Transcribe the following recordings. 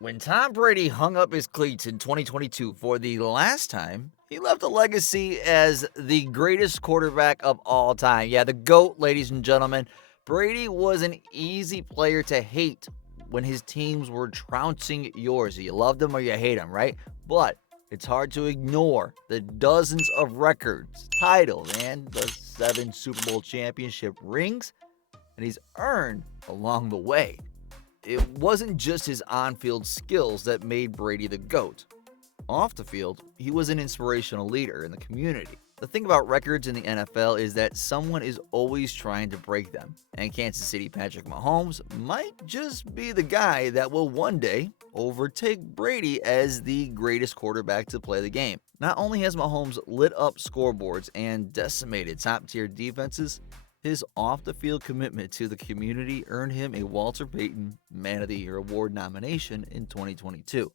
When Tom Brady hung up his cleats in 2022 for the last time, he left a legacy as the greatest quarterback of all time. Yeah, the GOAT, ladies and gentlemen. Brady was an easy player to hate when his teams were trouncing yours. You loved him or you hate him, right? But it's hard to ignore the dozens of records, titles, and the 7 Super Bowl championship rings that he's earned along the way. It wasn't just his on-field skills that made Brady the GOAT. Off the field, he was an inspirational leader in the community. The thing about records in the NFL is that someone is always trying to break them, and Kansas City Patrick Mahomes might just be the guy that will one day overtake Brady as the greatest quarterback to play the game. Not only has Mahomes lit up scoreboards and decimated top-tier defenses, his off-the-field commitment to the community earned him a Walter Payton Man of the Year award nomination in 2022.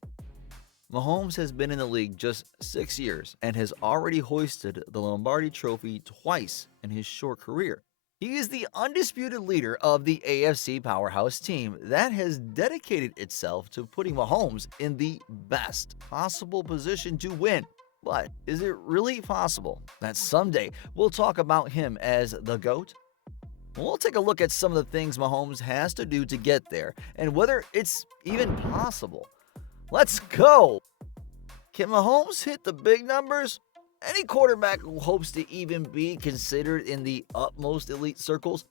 Mahomes has been in the league just 6 years and has already hoisted the Lombardi Trophy twice in his short career. He is the undisputed leader of the AFC powerhouse team that has dedicated itself to putting Mahomes in the best possible position to win. But is it really possible that someday we'll talk about him as the GOAT? We'll take a look at some of the things Mahomes has to do to get there and whether it's even possible. Let's go! Can Mahomes hit the big numbers? Any quarterback who hopes to even be considered in the utmost elite circles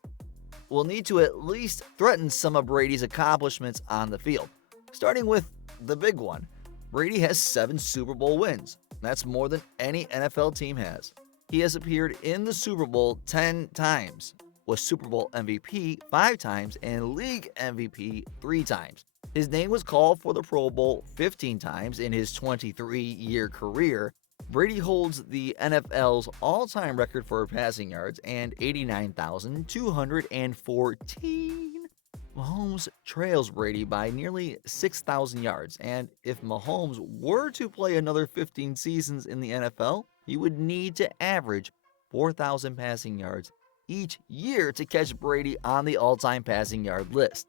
will need to at least threaten some of Brady's accomplishments on the field. Starting with the big one, Brady has 7 Super Bowl wins. That's more than any NFL team has. He has appeared in the Super Bowl 10 times, was Super Bowl MVP 5 times, and League MVP 3 times. His name was called for the Pro Bowl 15 times in his 23-year career. Brady holds the NFL's all-time record for passing yards and 89,214. Mahomes trails Brady by nearly 6,000 yards, and if Mahomes were to play another 15 seasons in the NFL, he would need to average 4,000 passing yards each year to catch Brady on the all-time passing yard list.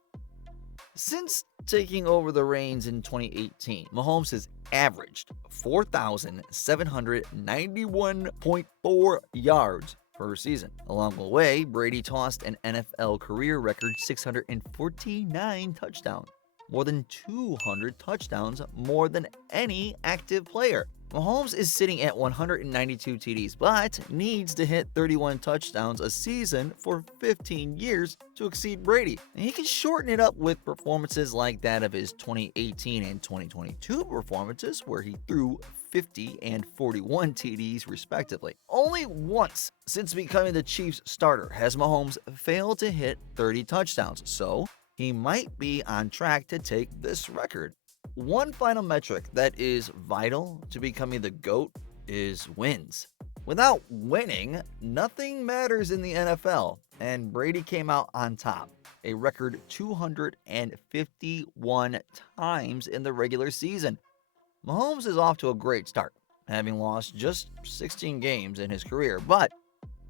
Since taking over the reins in 2018, Mahomes has averaged 4,791.4 yards per season. Along the way, Brady tossed an NFL career record 649 touchdowns, more than 200 touchdowns more than any active player. Mahomes is sitting at 192 TDs, but needs to hit 31 touchdowns a season for 15 years to exceed Brady. And he can shorten it up with performances like that of his 2018 and 2022 performances, where he threw 50 and 41 TDs respectively. Only once since becoming the Chiefs starter has Mahomes failed to hit 30 touchdowns, so he might be on track to take this record. One final metric that is vital to becoming the GOAT is wins. Without winning, nothing matters in the NFL, and Brady came out on top, a record 251 times in the regular season. Mahomes is off to a great start, having lost just 16 games in his career, but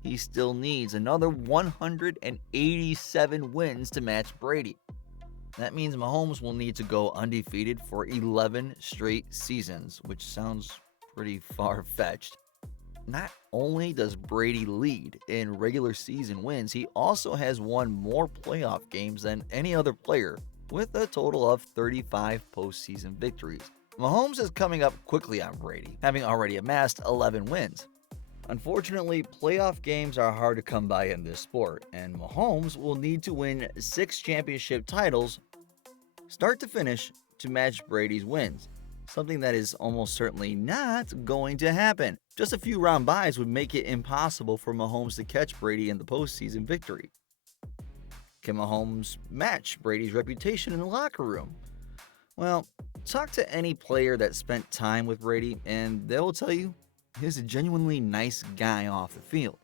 he still needs another 187 wins to match Brady. That means Mahomes will need to go undefeated for 11 straight seasons, which sounds pretty far-fetched. Not only does Brady lead in regular season wins, he also has won more playoff games than any other player, with a total of 35 postseason victories. Mahomes is coming up quickly on Brady, having already amassed 11 wins. Unfortunately, playoff games are hard to come by in this sport, and Mahomes will need to win 6 championship titles, start to finish, to match Brady's wins, something that is almost certainly not going to happen. Just a few round byes would make it impossible for Mahomes to catch Brady in the postseason victory. Can Mahomes match Brady's reputation in the locker room? Well, talk to any player that spent time with Brady, and they will tell you he's a genuinely nice guy off the field.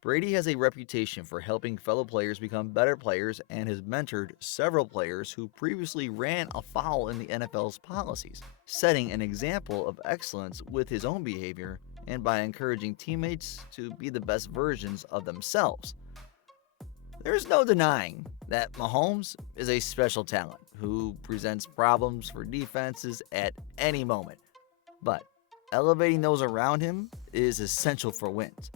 Brady has a reputation for helping fellow players become better players and has mentored several players who previously ran afoul in the NFL's policies, setting an example of excellence with his own behavior and by encouraging teammates to be the best versions of themselves. There's no denying that Mahomes is a special talent who presents problems for defenses at any moment. But elevating those around him is essential for wins.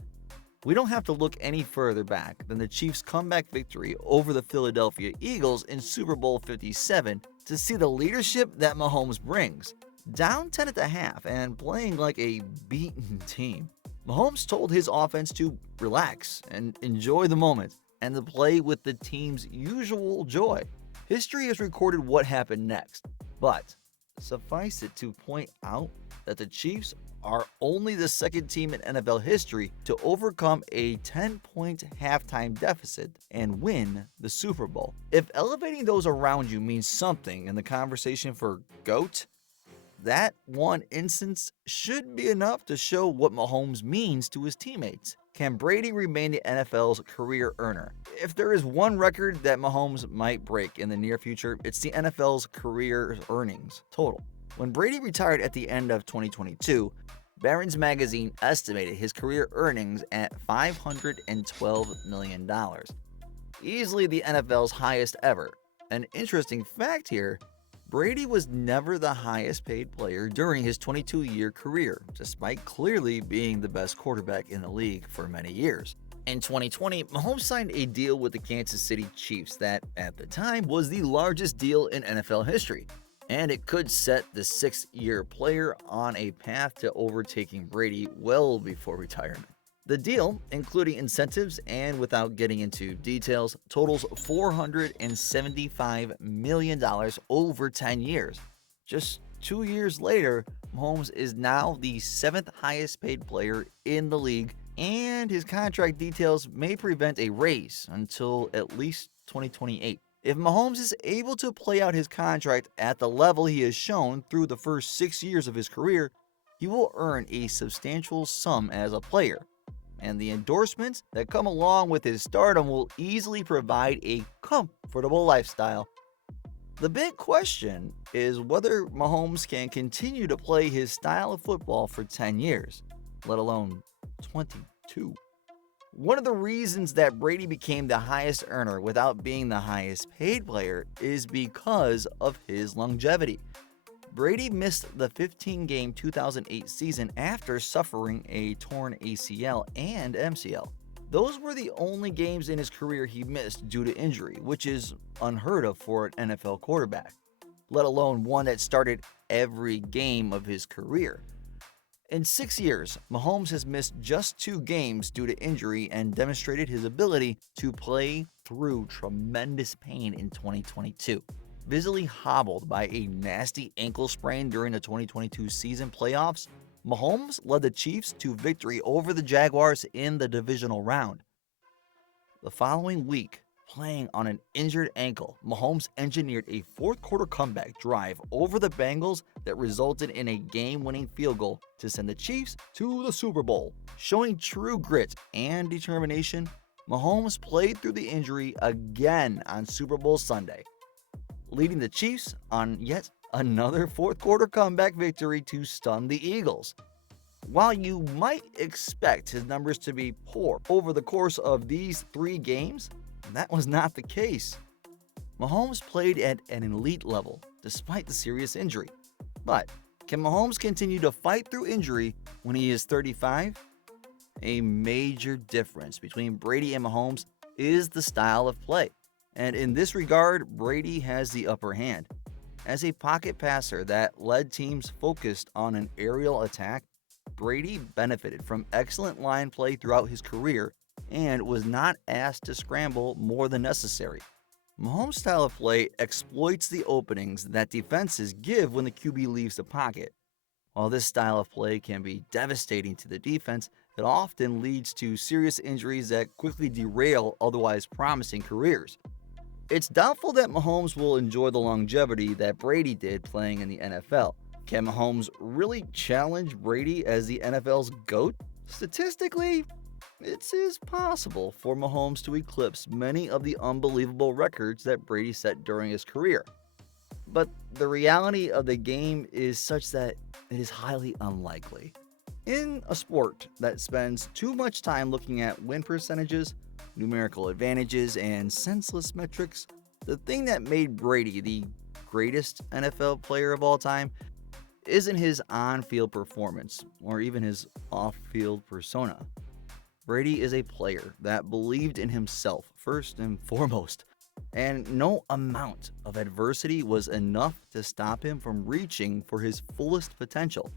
We don't have to look any further back than the Chiefs' comeback victory over the Philadelphia Eagles in Super Bowl 57 to see the leadership that Mahomes brings. Down 10 at the half and playing like a beaten team, Mahomes told his offense to relax and enjoy the moment and to play with the team's usual joy. History has recorded what happened next, but suffice it to point out that the Chiefs are only the second team in NFL history to overcome a 10-point halftime deficit and win the Super Bowl. If elevating those around you means something in the conversation for GOAT, that one instance should be enough to show what Mahomes means to his teammates. Can Brady remain the NFL's career earner? If there is one record that Mahomes might break in the near future, it's the NFL's career earnings total. When Brady retired at the end of 2022, Barron's magazine estimated his career earnings at $512 million, easily the NFL's highest ever. An interesting fact here, Brady was never the highest paid player during his 22-year career, despite clearly being the best quarterback in the league for many years. In 2020, Mahomes signed a deal with the Kansas City Chiefs that, at the time, was the largest deal in NFL history, and it could set the six-year player on a path to overtaking Brady well before retirement. The deal, including incentives and without getting into details, totals $475 million over 10 years. Just 2 years later, Mahomes is now the seventh highest paid player in the league, and his contract details may prevent a raise until at least 2028. If Mahomes is able to play out his contract at the level he has shown through the first 6 years of his career, he will earn a substantial sum as a player, and the endorsements that come along with his stardom will easily provide a comfortable lifestyle. The big question is whether Mahomes can continue to play his style of football for 10 years, let alone 22. One of the reasons that Brady became the highest earner without being the highest paid player is because of his longevity. Brady missed the 15-game 2008 season after suffering a torn ACL and MCL. Those were the only games in his career he missed due to injury, which is unheard of for an NFL quarterback, let alone one that started every game of his career. In 6 years, Mahomes has missed just 2 games due to injury and demonstrated his ability to play through tremendous pain in 2022. Visibly hobbled by a nasty ankle sprain during the 2022 season playoffs, Mahomes led the Chiefs to victory over the Jaguars in the divisional round. The following week, playing on an injured ankle, Mahomes engineered a fourth-quarter comeback drive over the Bengals that resulted in a game-winning field goal to send the Chiefs to the Super Bowl. Showing true grit and determination, Mahomes played through the injury again on Super Bowl Sunday, leading the Chiefs on yet another fourth-quarter comeback victory to stun the Eagles. While you might expect his numbers to be poor over the course of these 3 games, that was not the case. Mahomes played at an elite level despite the serious injury. But can Mahomes continue to fight through injury when he is 35? A major difference between Brady and Mahomes is the style of play. And in this regard, Brady has the upper hand. As a pocket passer that led teams focused on an aerial attack, Brady benefited from excellent line play throughout his career and was not asked to scramble more than necessary. Mahomes' style of play exploits the openings that defenses give when the QB leaves the pocket. While this style of play can be devastating to the defense, it often leads to serious injuries that quickly derail otherwise promising careers. It's doubtful that Mahomes will enjoy the longevity that Brady did playing in the NFL. Can Mahomes really challenge Brady as the NFL's GOAT? Statistically, it is possible for Mahomes to eclipse many of the unbelievable records that Brady set during his career. But the reality of the game is such that it is highly unlikely. In a sport that spends too much time looking at win percentages, numerical advantages, and senseless metrics, the thing that made Brady the greatest NFL player of all time isn't his on-field performance or even his off-field persona. Brady is a player that believed in himself first and foremost, and no amount of adversity was enough to stop him from reaching for his fullest potential.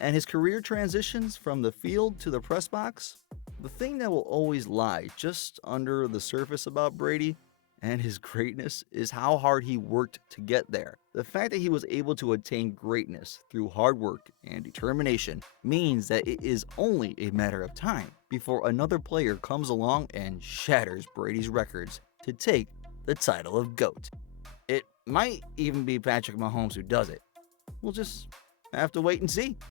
And his career transitions from the field to the press box, the thing that will always lie just under the surface about Brady and his greatness is how hard he worked to get there. The fact that he was able to attain greatness through hard work and determination means that it is only a matter of time before another player comes along and shatters Brady's records to take the title of GOAT. It might even be Patrick Mahomes who does it. We'll just have to wait and see.